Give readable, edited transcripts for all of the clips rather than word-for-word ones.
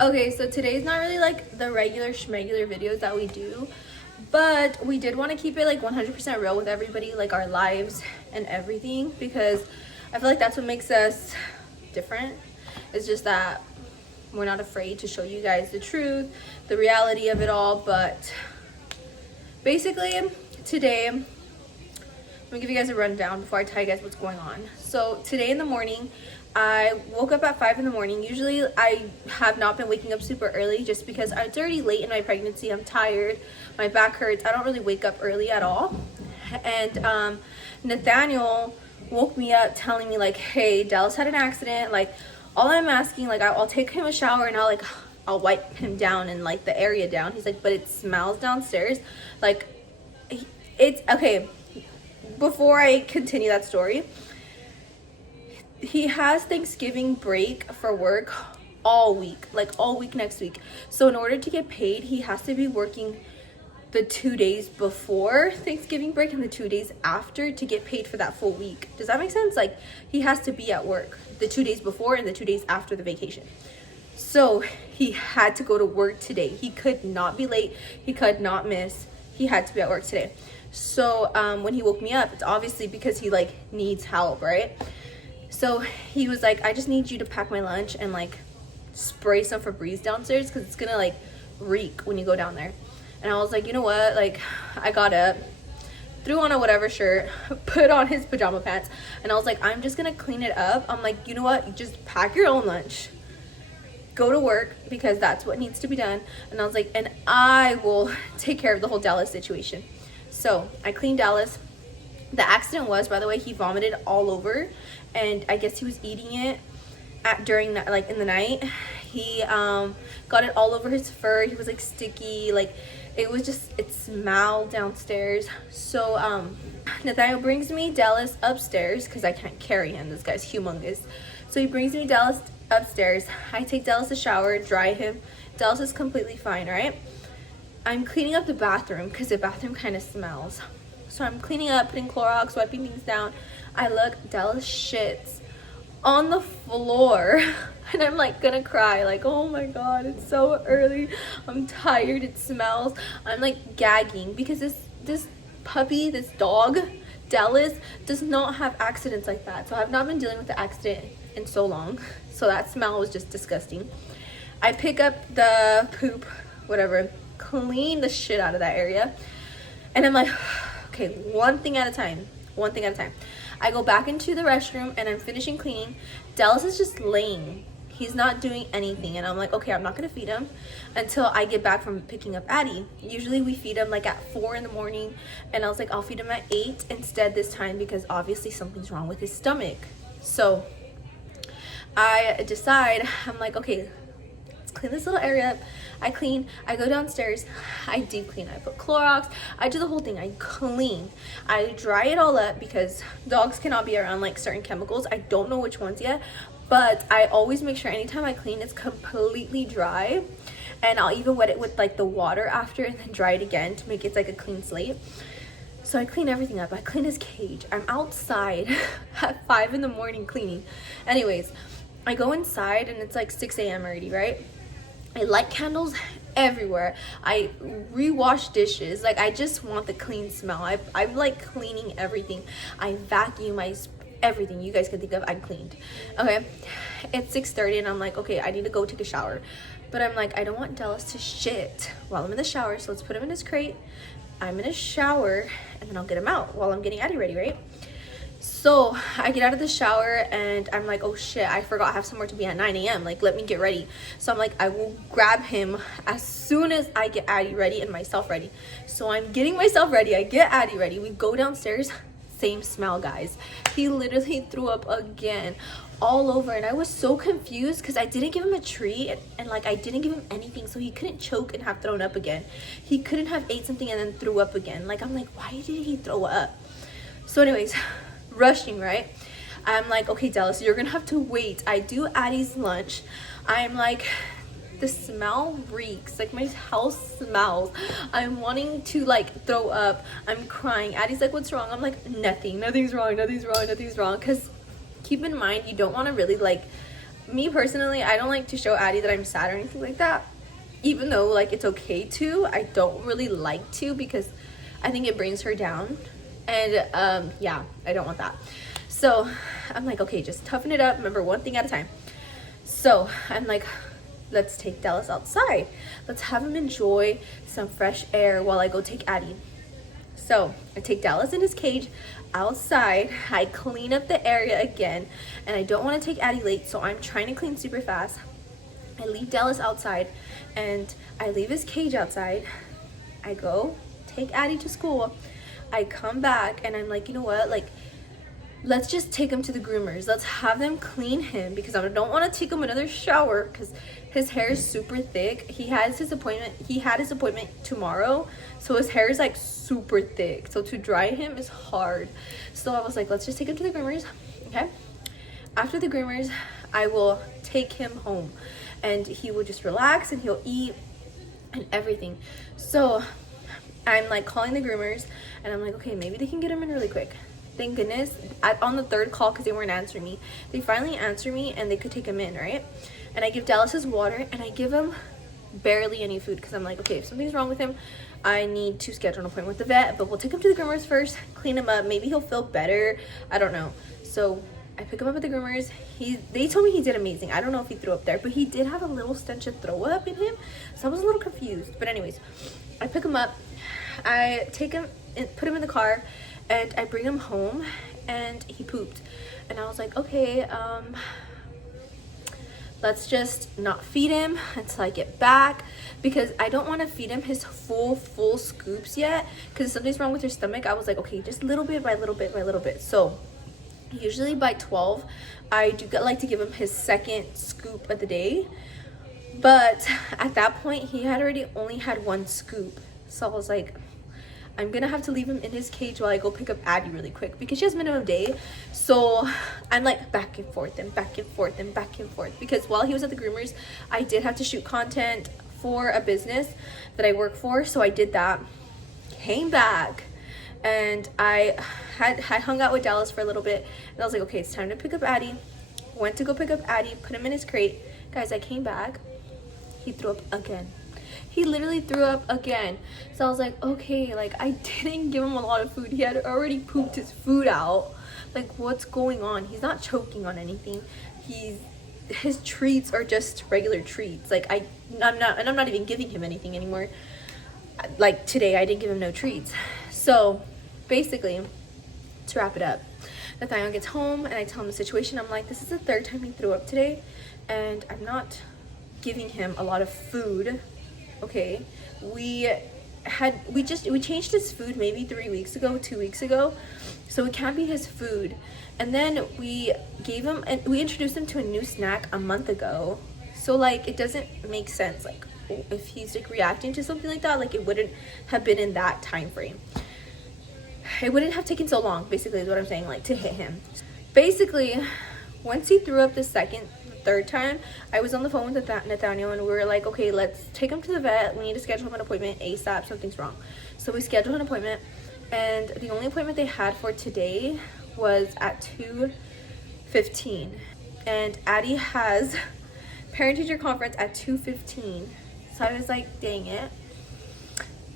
Okay, so today's not really like the regular schmegular videos that we do, but we did want to keep it like 100% real with everybody, like our lives and everything, because I feel like that's what makes us different. It's just that we're not afraid to show you guys the truth, the reality of it all. But basically today, I'm gonna give you guys a rundown before I tell you guys what's going on. So today in the morning, I woke up at 5 in the morning. Usually I have not been waking up super early just because it's already late in my pregnancy. I'm tired, my back hurts. I don't really wake up early at all. And Nathaniel woke me up telling me like, hey, Dallas had an accident. Like, all I'm asking, like, I'll take him a shower and I'll wipe him down and like the area down. He's like, but it smells downstairs. Like, it's okay. Before I continue that story, he has Thanksgiving break for work all week, like all week next week. So in order to get paid, he has to be working the 2 days before Thanksgiving break and the 2 days after to get paid for that full week. Does that make sense? Like, he has to be at work the 2 days before and the 2 days after the vacation. So he had to go to work today. He could not be late. He could not miss. He had to be at work today. So when he woke me up, it's obviously because he like needs help, right? So he was like, I just need you to pack my lunch and like spray some Febreze downstairs because it's gonna like reek when you go down there. And I was like, you know what? Like, I got up, threw on a whatever shirt, put on his pajama pants, and I was like, I'm just gonna clean it up. I'm like, you know what? You just pack your own lunch, go to work because that's what needs to be done. And I was like, and I will take care of the whole Dallas situation. So I cleaned Dallas. The accident was, by the way, he vomited all over, and I guess he was eating it during that, like in the night. He got it all over his fur. He was like sticky, like it smelled downstairs. So Nathaniel brings me Dallas upstairs because I can't carry him. This guy's humongous. So he brings me Dallas upstairs. I take Dallas a shower, dry him. Dallas is completely fine, right? I'm cleaning up the bathroom because the bathroom kind of smells. So I'm cleaning up, putting Clorox, wiping things down. I look, Dallas shits on the floor. And I'm like gonna cry, like, oh my god, it's so early. I'm tired, it smells. I'm like gagging because this puppy, this dog, Dallas, does not have accidents like that. So I've not been dealing with the accident in so long. So that smell was just disgusting. I pick up the poop, whatever, clean the shit out of that area. And I'm like, okay, one thing at a time. I go back into the restroom and I'm finishing cleaning. Dallas is just laying. He's not doing anything. And I'm like, okay, I'm not gonna feed him until I get back from picking up Addie. Usually we feed him like at 4 in the morning. And I was like, I'll feed him at 8 instead this time because obviously something's wrong with his stomach. So I decide, I'm like, okay, let's clean this little area up. I clean, I go downstairs, I deep clean, I put Clorox, I do the whole thing, I clean, I dry it all up because dogs cannot be around like certain chemicals. I don't know which ones yet, but I always make sure anytime I clean it's completely dry, and I'll even wet it with like the water after and then dry it again to make it like a clean slate. So I clean everything up. I clean his cage. I'm outside at 5 in the morning cleaning. Anyways, I go inside and it's like 6 a.m. already, right? I light candles everywhere. I rewash dishes. Like, I just want the clean smell. I'm like cleaning everything. I vacuum, everything you guys can think of, I cleaned. Okay, it's 6:30 and I'm like, okay, I need to go take a shower. But I'm like, I don't want Dallas to shit while I'm in the shower, so let's put him in his crate. I'm in a shower and then I'll get him out while I'm getting Addie ready, right? So I get out of the shower and I'm like, oh shit, I forgot I have somewhere to be at 9 a.m. Like, let me get ready. So I'm like, I will grab him as soon as I get Addie ready and myself ready. So I'm getting myself ready. I get Addie ready. We go downstairs. Same smell, guys. He literally threw up again all over. And I was so confused because I didn't give him a treat and like I didn't give him anything. So he couldn't choke and have thrown up again. He couldn't have ate something and then threw up again. Like, I'm like, why did he throw up? So anyways, rushing, right? I'm like, okay, Dallas, you're gonna have to wait. I do Addie's lunch. I'm like, the smell reeks. Like, my house smells. I'm wanting to like throw up. I'm crying. Addie's like, what's wrong? I'm like, nothing's wrong. Because keep in mind, you don't want to really like me personally, I don't like to show Addie that I'm sad or anything like that, even though like it's okay to. I don't really like to because I think it brings her down, and yeah, I don't want that. So I'm like, okay, just toughen it up, remember, one thing at a time. So I'm like, let's take Dallas outside, let's have him enjoy some fresh air while I go take Addie. So I take Dallas in his cage outside, I clean up the area again, and I don't want to take Addie late, so I'm trying to clean super fast. I leave Dallas outside, and I leave his cage outside. I go take Addie to school. I come back, and I'm like, you know what, like, let's just take him to the groomers. Let's have them clean him because I don't want to take him another shower because his hair is super thick. He had his appointment tomorrow, so his hair is like super thick. So to dry him is hard. So I was like, let's just take him to the groomers. Okay. After the groomers, I will take him home and he will just relax and he'll eat and everything. So I'm like calling the groomers and I'm like, okay, maybe they can get him in really quick. Thank goodness, on the third call, because they weren't answering me, they finally answered me and they could take him in, right? And I give Dallas his water and I give him barely any food because I'm like, okay, if something's wrong with him, I need to schedule an appointment with the vet, but we'll take him to the groomers first, clean him up, maybe he'll feel better, I don't know. So I pick him up at the groomers. They told me he did amazing. I don't know if he threw up there, but he did have a little stench of throw up in him, so I was a little confused. But anyways, I pick him up, I take him and put him in the car, and I bring him home and he pooped. And I was like, okay, let's just not feed him until I get back because I don't want to feed him his full scoops yet because something's wrong with your stomach. I was like, okay, just little bit by little bit by little bit. So usually by 12, I do like to give him his second scoop of the day. But at that point, he had already only had one scoop. So I was like, I'm gonna have to leave him in his cage while I go pick up Addie really quick because she has minimum day. So I'm like back and forth and back and forth and back and forth because while he was at the groomers, I did have to shoot content for a business that I work for. So I did that, came back, and I hung out with Dallas for a little bit, and I was like, okay, it's time to pick up Addie. Went to go pick up Addie, put him in his crate. Guys, I came back, he threw up again. He literally threw up again. So I was like, okay, like I didn't give him a lot of food. He had already pooped his food out. Like, what's going on? He's not choking on anything. His treats are just regular treats. Like I'm not even giving him anything anymore. Like today, I didn't give him no treats. So basically, to wrap it up, Nathaniel gets home and I tell him the situation. I'm like, this is the third time he threw up today, and I'm not giving him a lot of food. Okay, we changed his food maybe 2 weeks ago, so it can't be his food. And then we introduced him to a new snack a month ago, so like it doesn't make sense. Like if he's like reacting to something like that, like it wouldn't have been in that time frame. It wouldn't have taken so long, basically, is what I'm saying, like to hit him. Basically, once he threw up the third time, I was on the phone with Nathaniel and we were like, okay, let's take him to the vet. We need to schedule him an appointment ASAP. Something's wrong. So we scheduled an appointment, and the only appointment they had for today was at 2:15, and Addie has parent-teacher conference at 2:15. So I was like, dang it,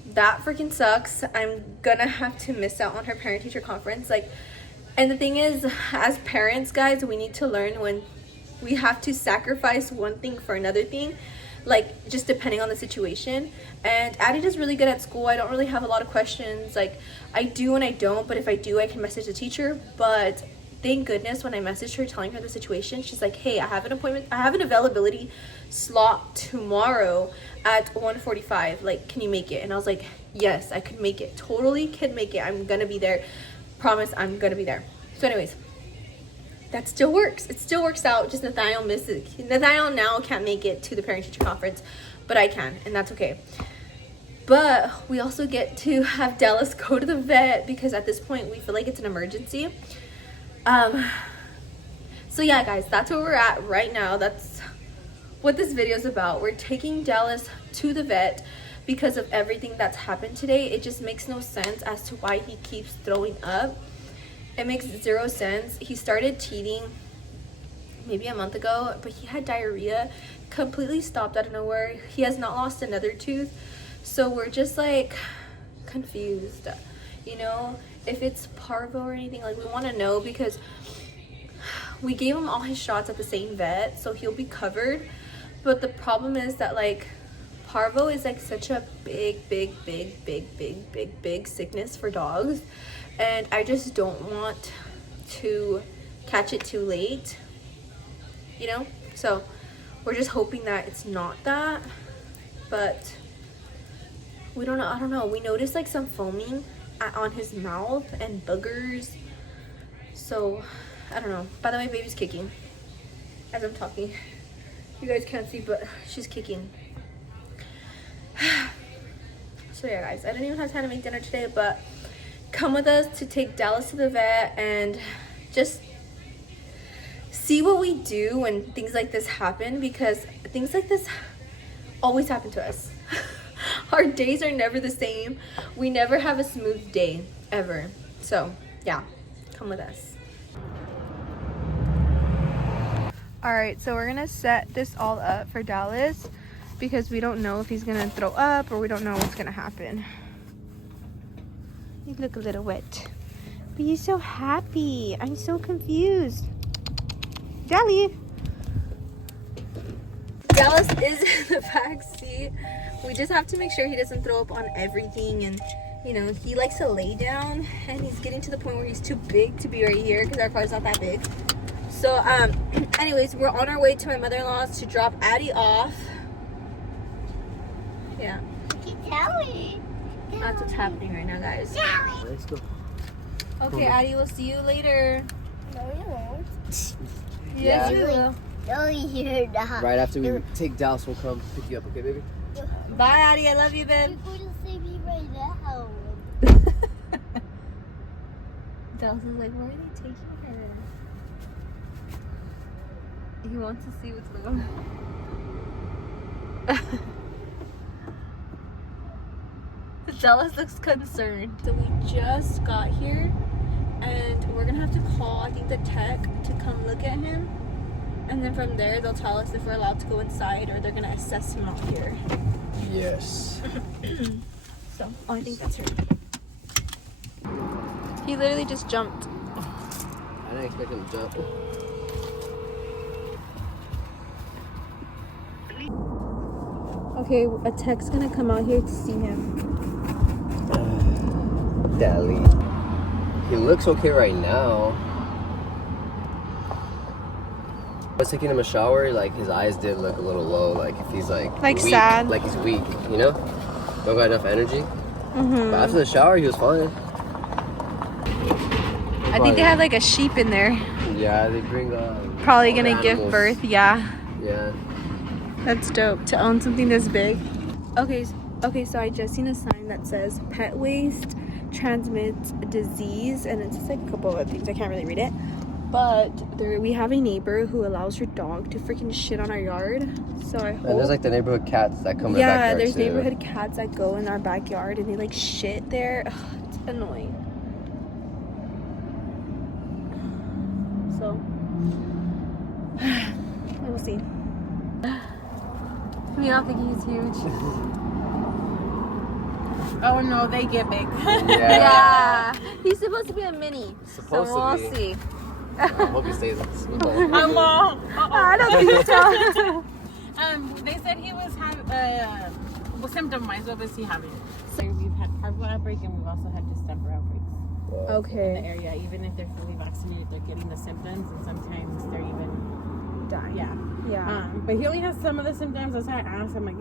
that freaking sucks. I'm gonna have to miss out on her parent-teacher conference. Like, and the thing is, as parents, guys, we need to learn when we have to sacrifice one thing for another thing, like just depending on the situation. And Addie does really good at school. I don't really have a lot of questions. Like I do and I don't, but if I do, I can message the teacher. But thank goodness when I messaged her telling her the situation, she's like, hey, I have an appointment, I have an availability slot tomorrow at 1:45. Like, can you make it? And I was like, yes, I could make it. Totally can make it. I'm gonna be there. Promise, I'm gonna be there. So anyways, that still works. It still works out. Just Nathaniel misses. Nathaniel now can't make it to the parent-teacher conference, but I can, and that's okay. But we also get to have Dallas go to the vet because at this point we feel like it's an emergency. So yeah, guys, that's where we're at right now. That's what this video is about. We're taking Dallas to the vet because of everything that's happened today. It just makes no sense as to why he keeps throwing up. It makes zero sense. He started teething maybe a month ago, but he had diarrhea, completely stopped out of nowhere. He has not lost another tooth, so we're just like confused, you know, if it's parvo or anything. Like, we want to know, because we gave him all his shots at the same vet, so he'll be covered. But the problem is that, like, parvo is like such a big sickness for dogs, and I just don't want to catch it too late, you know. So we're just hoping that it's not that, but we don't know. I don't know. We noticed like some foaming on his mouth and boogers, so I don't know. By the way, baby's kicking as I'm talking. You guys can't see, but she's kicking. So yeah, guys, I didn't even have time to make dinner today, but come with us to take Dallas to the vet and just see what we do when things like this happen, because things like this always happen to us. Our days are never the same. We never have a smooth day, ever. So yeah, come with us. All right, so we're gonna set this all up for Dallas, because we don't know if he's gonna throw up, or we don't know what's gonna happen. You look a little wet, but you're so happy. I'm so confused. Dally. Dallas is in the back seat. We just have to make sure he doesn't throw up on everything, and you know, he likes to lay down, and he's getting to the point where he's too big to be right here, because our car's not that big. So anyways, we're on our way to my mother-in-law's to drop Addie off. Yeah, that's what's happening right now, guys. Let's go. Okay, Addie, we'll see you later. No, you won't. Yes, Yeah. you will. No, you're not. Right after we take Dallas, we'll come pick you up, okay, baby? Bye, Addie. I love you, babe. You're going to see me right now. Dallas is like, where are they taking her? He wants to see what's going on. Dallas looks concerned. So we just got here, and we're gonna have to call, I think, the tech to come look at him, and then from there they'll tell us if we're allowed to go inside, or they're gonna assess him out here. Yes. So, oh, I think that's her. He literally just jumped. I didn't expect him to jump. Okay, a tech's gonna come out here to see him. Dally. He looks okay right now. I was taking him a shower, like his eyes did look a little low, like if he's like weak, sad. like he's weak, you know? Don't got enough energy. But after the shower, he was fine. I think they have like a sheep in there. Yeah, they bring Probably all gonna the give animals. birth, yeah. Yeah. That's dope to own something this big. Okay, so I just seen a sign that says pet waste transmits disease, and it's just like a couple of things. I can't really read it. But we have a neighbor who allows her dog to freaking shit on our yard. So I hope. And there's like the neighborhood cats that come in the Yeah, backyard there's too. neighborhood cats that go in our backyard and they like shit there. Ugh, it's annoying. So we'll see. Me not thinking he's huge. Oh no, they get big. Yeah, he's supposed to be a mini. Supposed so we'll to be. see. I hope he stays in school. I don't think so. They said he was symptom-wise. What was he having? So we've had parvo outbreak, and we've also had distemper outbreaks in the Okay. area. Even if they're fully vaccinated, they're getting the symptoms, and sometimes they're even dying. Yeah. But he only has some of the symptoms. That's why I asked. I'm like,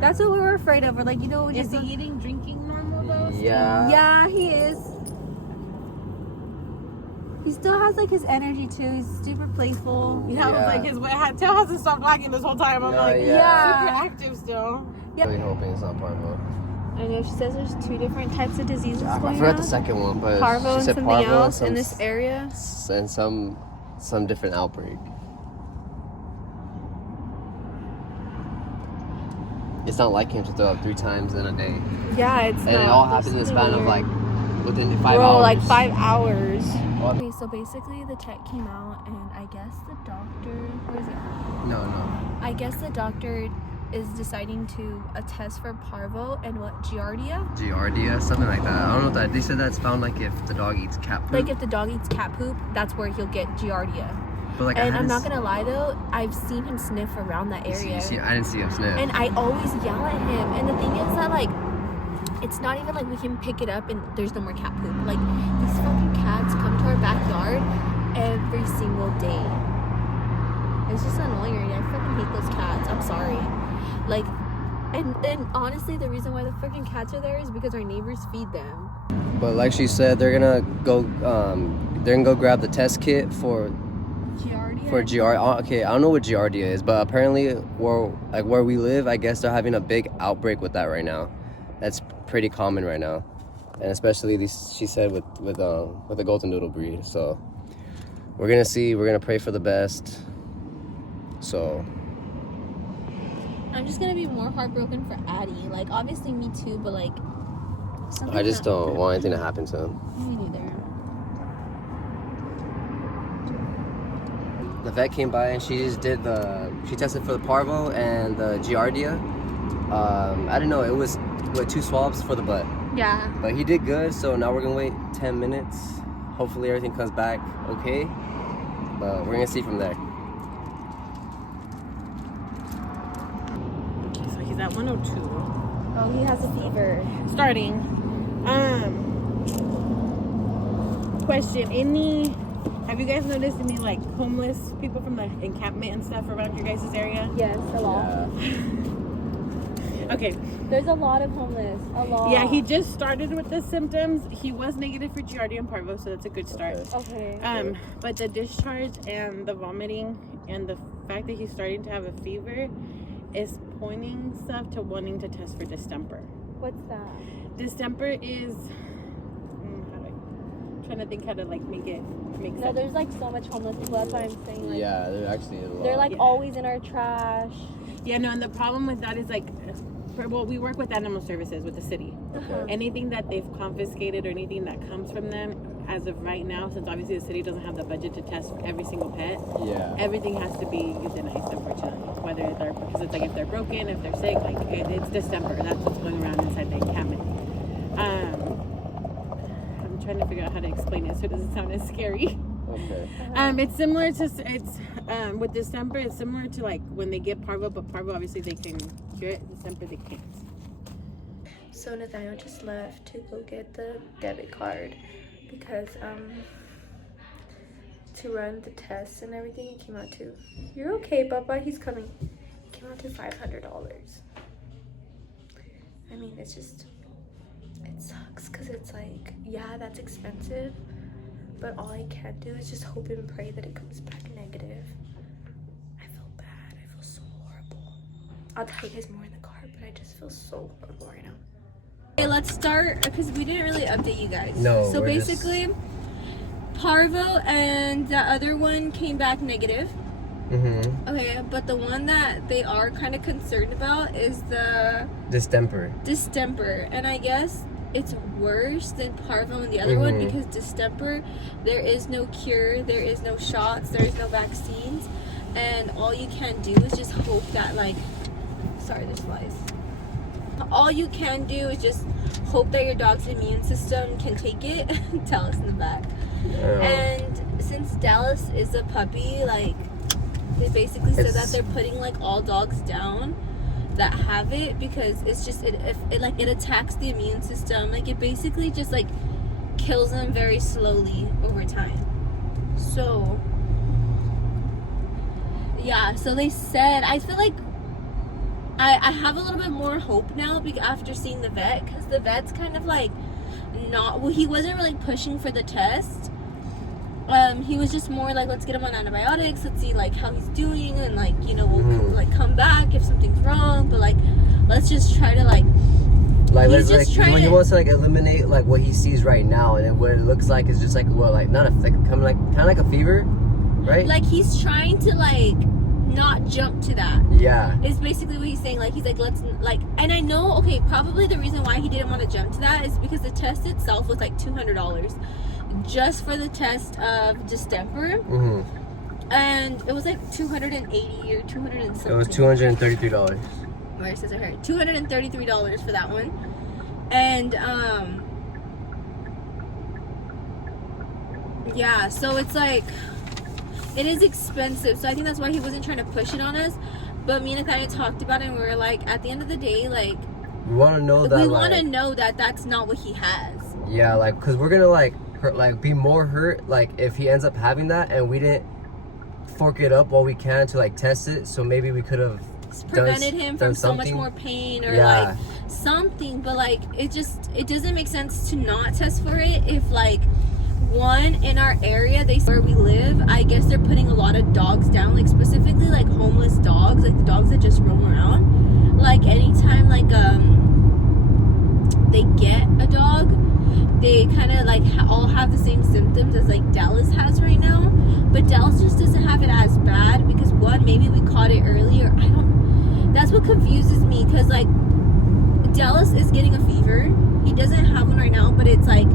That's what we were afraid of. We're like, you know, is he eating, drinking normal though? Yeah. Yeah, he is. He still has like his energy too. He's super playful. Yeah, I was like, his tail hasn't stopped wagging this whole time. I'm like, yeah. super active still. Yeah. Really hoping it's not parvo. I know she says there's 2 different types of diseases I going forgot on. the second one, but Parvo she and said something parvo else in this area. and some different outbreak. It's not like him to throw up 3 times in a day. Yeah, it's And it all happens in the span of like within 5 Bro, hours. like 5 hours. Okay, so basically the tech came out and I guess the doctor, where is it? No. I guess the doctor is deciding to test for parvo and what, giardia? Giardia, something like that. I don't know what that. They said that's found like if the dog eats cat poop. Like if the dog eats cat poop, that's where he'll get giardia. But like, and I'm not gonna lie though, I've seen him sniff around that area. I didn't see him sniff. And I always yell at him. And the thing is that like, it's not even like we can pick it up and there's no more cat poop. Like these fucking cats come to our backyard every single day. It's just annoying. I fucking hate those cats. I'm sorry. Like, and honestly, the reason why the freaking cats are there is because our neighbors feed them. But like she said, they're gonna go grab the test kit for Giardia. For Giardia. Okay, I don't know what Giardia is, but apparently where we live, I guess they're having a big outbreak with that right now. That's pretty common right now, and especially she said with the golden doodle breed. So we're gonna see. We're gonna pray for the best. So. I'm just gonna be more heartbroken for Addie. Like, obviously me too, but like, I just don't want anything to happen to him. Me neither. The vet came by and she tested for the parvo and the giardia. I don't know, it was 2 swabs for the butt. Yeah. But he did good, so now we're gonna wait 10 minutes. Hopefully everything comes back okay. But we're gonna see from there. He's at 102. Oh, he has a fever. Starting. Question. Have you guys noticed any like homeless people from the encampment and stuff around your guys' area? Yes, a lot. Yeah. Okay. There's a lot of homeless. A lot. Yeah, he just started with the symptoms. He was negative for Giardia and Parvo, so that's a good start. Okay. But the discharge and the vomiting and the fact that he's starting to have a fever is pointing stuff to wanting to test for distemper. What's that? Distemper is trying to think how to like make sense. No, there's like so much homeless people. That's why I'm saying like. Yeah, there actually is a lot. They're like always in our trash. Yeah, no, and the problem with that is like, we work with animal services with the city. Uh-huh. Anything that they've confiscated or anything that comes from them, as of right now, since obviously the city doesn't have the budget to test for every single pet, everything has to be euthanized, unfortunately. Because it's like if they're broken, if they're sick, like it's distemper. That's what's going around inside the encampment. I'm trying to figure out how to explain it so it doesn't sound as scary. Okay. It's similar to with distemper. It's similar to like when they get parvo, but parvo obviously they can cure it. Distemper they can't. So Nathaniel just left to go get the debit card because to run the tests and everything it came out to. You're okay, Papa. He's coming. It came out to $500. I mean, it sucks because it's like, yeah, that's expensive. But all I can do is just hope and pray that it comes back negative. I feel bad. I feel so horrible. I'll tell you guys more in the car, but I just feel so horrible right now. Okay, let's start because we didn't really update you guys. No. So basically, Parvo and the other one came back negative. Mm-hmm. Okay, but the one that they are kind of concerned about is the Distemper. And I guess it's worse than Parvo and the other one because distemper, there is no cure, there is no shots, there is no vaccines, and all you can do is just hope that there's flies. All you can do is just hope that your dog's immune system can take it. Tell us in the back. And since Dallas is a puppy, they basically said that they're putting all dogs down that have it because it's just it attacks the immune system. It basically just kills them very slowly over time. So yeah, so they said, I feel like I have a little bit more hope now after seeing the vet, because the vet's kind of he wasn't really pushing for the test. He was just more let's get him on antibiotics, let's see how he's doing, and we'll come back if something's wrong, but let's just try to he wants to eliminate what he sees right now, and then what it looks like is just kind of like a fever, right? He's trying to not jump to that. Yeah, is basically what he's saying. He's let's and I know, okay, probably the reason why he didn't want to jump to that is because the test itself was $200. just for the test of distemper. And it was like 280 or 200 and something. It was $233. Where it says it here, $233 for that one. And yeah, so it's like, it is expensive. So I think that's why he wasn't trying to push it on us. But me and Nathania talked about it, and we were like, at the end of the day, like, we want to know that. We want to know that that's not what he has. Yeah, like, cause we're gonna like hurt, like be more hurt, like if he ends up having that, and we didn't fork it up while we can to like test it. So maybe we could have prevented him from so much more pain, or like something. But like, it doesn't make sense to not test for it if like, one, in our area, where we live, I guess they're putting a lot of dogs down, like specifically like homeless dogs, like the dogs that just roam around. Like anytime like they get a dog, they kind of like all have the same symptoms as like Dallas has right now. But Dallas just doesn't have it as bad because, one, maybe we caught it earlier. That's what confuses me, because like Dallas is getting a fever. He doesn't have one right now, but it's like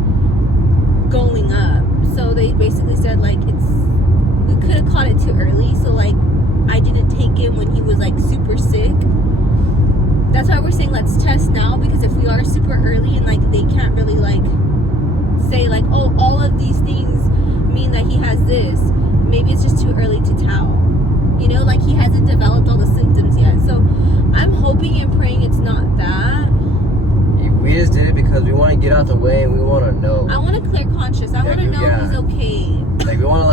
going up. So they basically said like we could have caught it too early. So like I didn't take him when he was like super sick. That's why we're saying let's test now, because if we are super early and like they can't really like say like, oh, all of these things mean that he has this, maybe it's just too early to tell, you know, like he hasn't developed all the symptoms yet. So I'm hoping and praying it's not that. We just did it because we want to get out the way and we want to know. I want a clear conscience. I want to know he's okay. Like we want to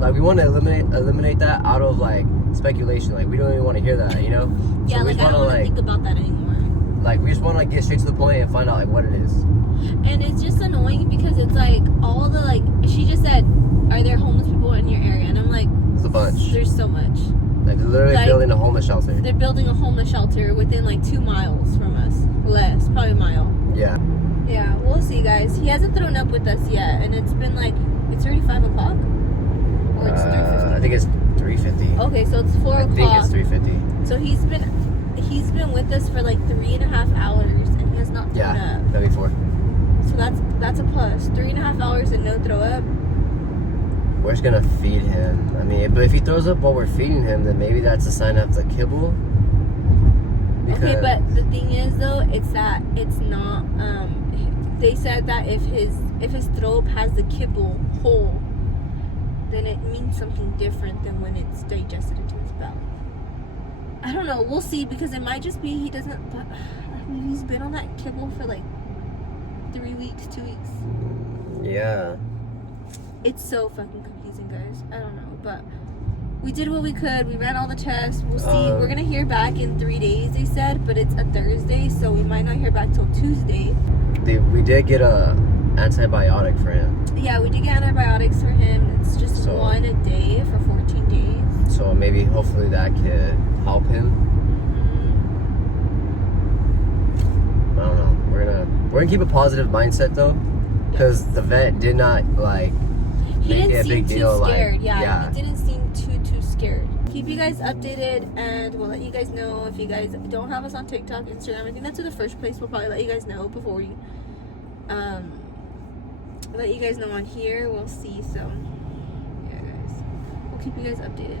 like we want to eliminate that out of like speculation. Like we don't even want to hear that, you know? Yeah, so like I don't want to think about that anymore. Like we just want to like get straight to the point and find out like what it is. And it's just annoying because it's like all the like, she just said, are there homeless people in your area? And I'm like, it's a bunch. There's so much. Like they're literally building a homeless shelter. They're building a homeless shelter within like 2 miles from us. Less, probably a mile. Yeah. Yeah, we'll see, guys. He hasn't thrown up with us yet, and it's been like, it's already 5 o'clock? Or it's 3:50? I think it's 3:50. Okay, so it's 4 o'clock. I think it's 3:50. So he's been with us for like 3.5 hours, and he has not thrown up. Yeah, maybe 4. So that's a plus. 3.5 hours and no throw up. We're just gonna feed him. I mean, but if he throws up while we're feeding him, then maybe that's a sign of the kibble. Okay, but the thing is though, it's not. They said that if his throat has the kibble whole, then it means something different than when it's digested into his belly. I don't know. We'll see, because it might just be he doesn't. But I mean, he's been on that kibble for like 3 weeks, 2 weeks. Yeah. It's so fucking confusing, guys. I don't know, but we did what we could. We ran all the tests. We'll see. We're gonna hear back in 3 days, they said, but it's a Thursday, so we might not hear back till Tuesday. We did get a antibiotic for him. Yeah, we did get antibiotics for him. It's just one a day for 14 days. So maybe, hopefully, that could help him. I don't know. We're gonna keep a positive mindset though, because the vet did not like. He didn't seem too scared. Yeah, he didn't seem too scared. Keep you guys updated, and we'll let you guys know if you guys don't have us on TikTok, Instagram. I think that's the first place we'll probably let you guys know before we let you guys know on here. We'll see. So yeah, guys, we'll keep you guys updated.